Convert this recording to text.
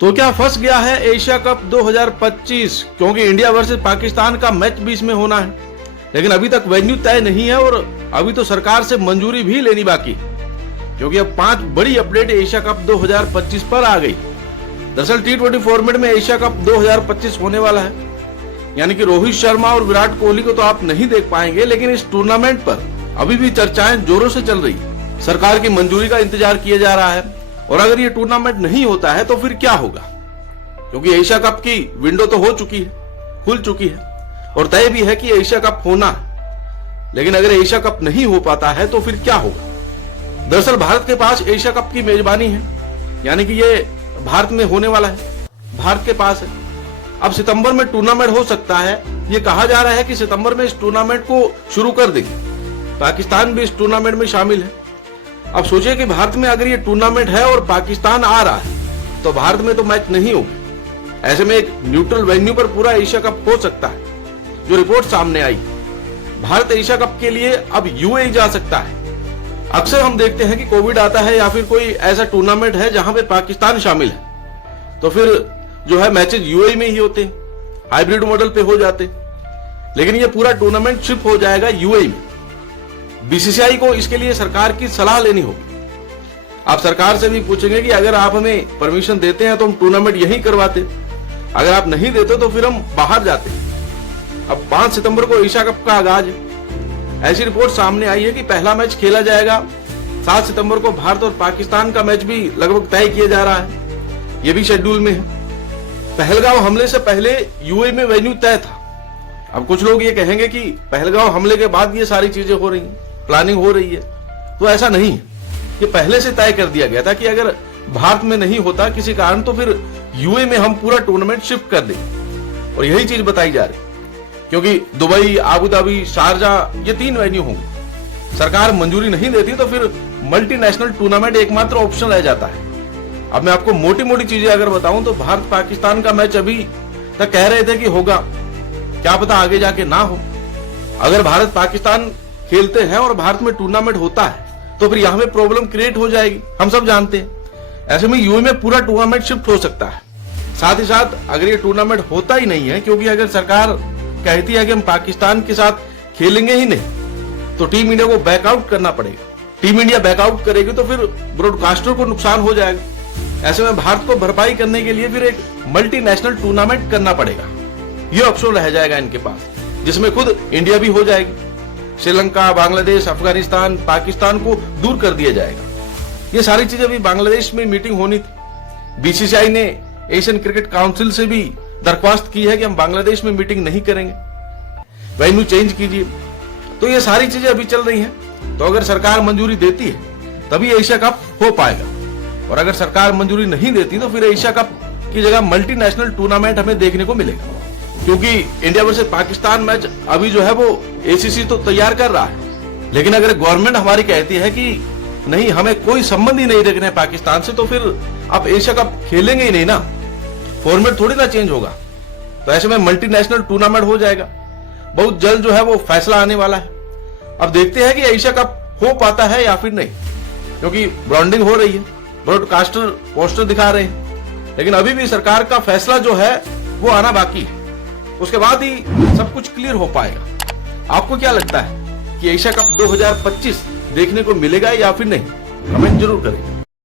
तो क्या फंस गया है एशिया कप 2025 क्योंकि इंडिया वर्सेस पाकिस्तान का मैच बीच में होना है, लेकिन अभी तक वेन्यू तय नहीं है और अभी तो सरकार से मंजूरी भी लेनी बाकी, क्योंकि अब 5 बड़ी अपडेट एशिया कप 2025 पर आ गई। दरअसल T20 फॉर्मेट में एशिया कप 2025 होने वाला है, यानी कि रोहित शर्मा और विराट कोहली को तो आप नहीं देख पाएंगे, लेकिन इस टूर्नामेंट पर अभी भी चर्चाएं जोरों से चल रही। सरकार की मंजूरी का इंतजार किया जा रहा है और अगर ये टूर्नामेंट नहीं होता है तो फिर क्या होगा, क्योंकि एशिया कप की विंडो तो हो चुकी है, खुल चुकी है और तय भी है कि एशिया कप होना है। लेकिन अगर एशिया कप नहीं हो पाता है तो फिर क्या होगा। दरअसल भारत के पास एशिया कप की मेजबानी है, यानी कि ये भारत में होने वाला है, भारत के पास है। अब सितंबर में टूर्नामेंट हो सकता है, ये कहा जा रहा है कि सितंबर में इस टूर्नामेंट को शुरू कर देंगे। पाकिस्तान भी इस टूर्नामेंट में शामिल है। अब सोचिए कि भारत में अगर ये टूर्नामेंट है और पाकिस्तान आ रहा है तो भारत में तो मैच नहीं होगी। ऐसे में एक न्यूट्रल वेन्यू पर पूरा एशिया कप हो सकता है। जो रिपोर्ट सामने आई, भारत एशिया कप के लिए अब यूएई जा सकता है। अक्सर हम देखते हैं कि कोविड आता है या फिर कोई ऐसा टूर्नामेंट है जहां पे पाकिस्तान शामिल है, तो फिर जो है मैचेस यूएई में ही होते हैं, हाइब्रिड मॉडल पे हो जाते। लेकिन ये पूरा टूर्नामेंट शिफ्ट हो जाएगा यूएई में। बीसीसीआई को इसके लिए सरकार की सलाह लेनी होगी। आप सरकार से भी पूछेंगे कि अगर आप हमें परमिशन देते हैं तो हम टूर्नामेंट यहीं करवाते, अगर आप नहीं देते तो फिर हम बाहर जाते। अब 5 सितंबर को एशिया कप का आगाज है। ऐसी रिपोर्ट सामने आई है कि पहला मैच खेला जाएगा 7 सितंबर को। भारत और पाकिस्तान का मैच भी लगभग तय किया जा रहा है, ये भी शेड्यूल में है। पहलगांव हमले से पहले यूएई में वेन्यू तय था। अब कुछ लोग ये कहेंगे कि पहलगांव हमले के बाद ये सारी चीजें हो रही हैं, प्लानिंग हो रही है, तो ऐसा नहीं है। ये पहले से तय कर दिया गया था कि अगर भारत में नहीं होता किसी कारण तो फिर यूएई में हम पूरा टूर्नामेंट शिफ्ट कर देंगे, और यही चीज बताई जा रही, क्योंकि दुबई, आबू धाबी, शारजाह, ये 3 वेन्यू होंगे। सरकार मंजूरी नहीं देती तो फिर मल्टीनेशनल टूर्नामेंट एकमात्र ऑप्शन रह जाता है। अब मैं आपको मोटी मोटी चीजें अगर बताऊं तो भारत पाकिस्तान का मैच अभी तक कह रहे थे कि होगा, क्या पता आगे जाके ना हो। अगर भारत पाकिस्तान खेलते हैं और भारत में टूर्नामेंट होता है तो फिर यहाँ पे प्रॉब्लम क्रिएट हो जाएगी, हम सब जानते हैं। ऐसे में यूएई में पूरा टूर्नामेंट शिफ्ट हो सकता है। साथ ही साथ अगर ये टूर्नामेंट होता ही नहीं है, क्योंकि अगर सरकार कहती है कि हम पाकिस्तान के साथ खेलेंगे ही नहीं, तो टीम इंडिया को बैकआउट करना पड़ेगा। टीम इंडिया बैकआउट करेगी तो फिर ब्रॉडकास्टर को नुकसान हो जाएगा। ऐसे में भारत को भरपाई करने के लिए फिर एक मल्टीनेशनल टूर्नामेंट करना पड़ेगा। ये ऑप्शन रह जाएगा इनके पास, जिसमें खुद इंडिया भी हो जाएगी। श्रीलंका, बांग्लादेश, अफगानिस्तान, पाकिस्तान को दूर कर दिया जाएगा। ये सारी चीजें अभी बांग्लादेश में मीटिंग होनी थी। बीसीसीआई ने एशियन क्रिकेट काउंसिल से भी दरख्वास्त की है कि हम बांग्लादेश में मीटिंग नहीं करेंगे, वेन्यू चेंज कीजिए। तो ये सारी चीजें अभी चल रही हैं। तो अगर सरकार मंजूरी देती है तभी एशिया कप हो पाएगा, और अगर सरकार मंजूरी नहीं देती तो फिर एशिया कप की जगह मल्टीनेशनल टूर्नामेंट हमें देखने को मिलेगा। क्योंकि इंडिया वर्सेस पाकिस्तान मैच अभी जो है वो एसीसी तो तैयार कर रहा है, लेकिन अगर गवर्नमेंट हमारी कहती है कि नहीं, हमें कोई संबंध ही नहीं रखना है पाकिस्तान से, तो फिर आप एशिया कप खेलेंगे ही नहीं ना, फॉर्मेट थोड़ी ना चेंज होगा। तो ऐसे में मल्टीनेशनल टूर्नामेंट हो जाएगा। बहुत जल्द जो है वो फैसला आने वाला है। अब देखते हैं कि एशिया कप हो पाता है या फिर नहीं, क्योंकि ब्रांडिंग हो रही है, ब्रॉडकास्टर पोस्टर दिखा रहे हैं, लेकिन अभी भी सरकार का फैसला जो है वो आना बाकी है। उसके बाद ही सब कुछ क्लियर हो पाएगा। आपको क्या लगता है कि एशिया कप 2025 देखने को मिलेगा या फिर नहीं? कमेंट जरूर करें।